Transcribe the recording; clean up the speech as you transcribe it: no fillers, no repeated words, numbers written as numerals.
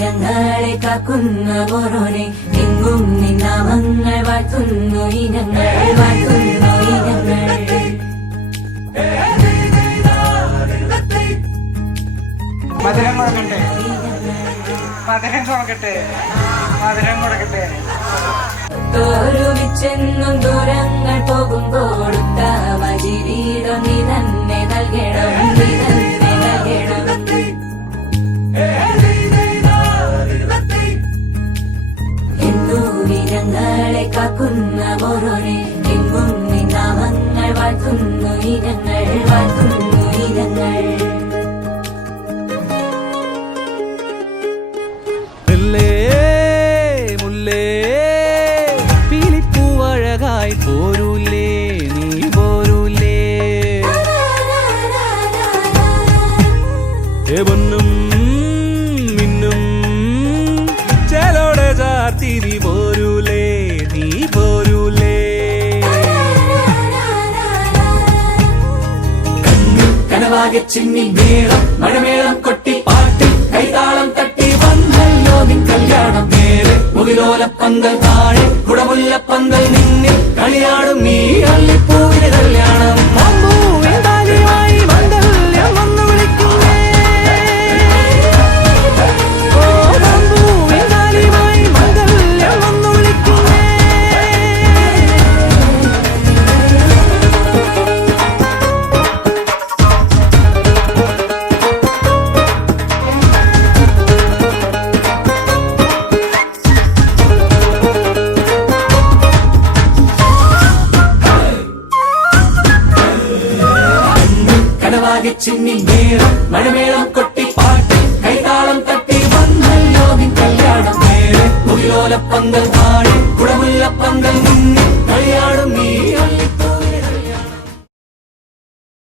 ഞങ്ങളെ കാക്കുന്ന ഓരോനെ എങ്ങും നിന്നാമങ്ങൾ വാഴ്ത്തുന്നു ഇനങ്ങൾ വാഴ്ത്തുന്നു ഇനങ്ങൾ മധുരം കൊടുക്കട്ടെ മധുരം കൊടുക്കട്ടെ മധുരം കൊടുക്കട്ടെ ഒരുമിച്ചെന്നും ദൂരങ്ങൾ പോകുമ്പോൾ ഉത്തമ ജീവിതം നീ തന്നെ നൽകണം നീ തന്നെ നൽകണം ഞങ്ങളെ കാക്കുന്ന ഓരോനെ എങ്ങും നിന്നാമങ്ങൾ വാഴ്ത്തുന്നു ഇനങ്ങൾ വാഴ്ത്തുന്നു ഇനങ്ങൾ മുല്ലേ പീലിപ്പൂവഴകായി പോരൂലേ നീ പോരൂലേ പൊന്നും മിന്നും ചേലോടെ ചാർത്തി നീ പോരൂലേ നീ പോരൂലേ കനവാകെ ചിന്നി മേളം മഴമേളം കൊട്ടി പാട്ടി കൈതാളം തട്ടി വന്നല്ലോ നിൻ കല്യാണം നേരെ മുകിലോലപ്പന്തൽ താഴെ കുടമുല്ലപ്പന്തൽ നിന്നിൽ കളിയാടും നീ അല്ലിപ്പൂവിന് കല്യാണം ചിന്നി മേളം മഴമേളം കൊട്ടി പാട്ടി കൈതാളം തട്ടി വന്നല്ലോ നിൻ കല്യാണം നേരെ മുകിലോലപ്പന്തൽ താഴെ കുടമുല്ലപ്പന്തൽ നിന്നിൽ കളിയാടും